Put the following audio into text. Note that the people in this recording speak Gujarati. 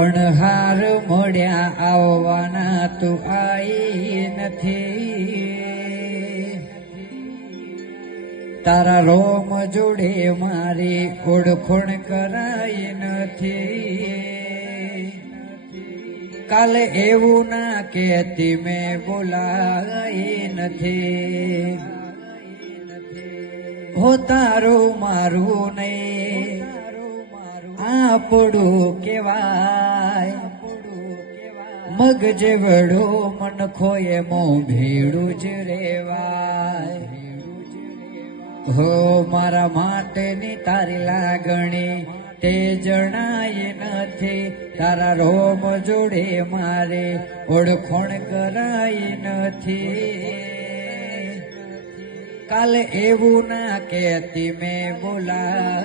અણહાર મળ્યા આવવાના તું આઈ નથી, તારા રોમ જોડે મારી ઓળખણ કરાઈ નથી. કાલે એવું ના કહેતી મેં બોલાઈ નથી, હો તારું મારું નહીં આપણું કેવાય. મગ જેવડું મન ખોયે મોં ભેડું જ રેવાય. હો મારા માટેની તારી લાગણી તે જણાય નથી, તારા રોમ જોડે મારે ઓળખણ કરાઈ નથી. કાલે એવું ના કહેતી મેં બોલા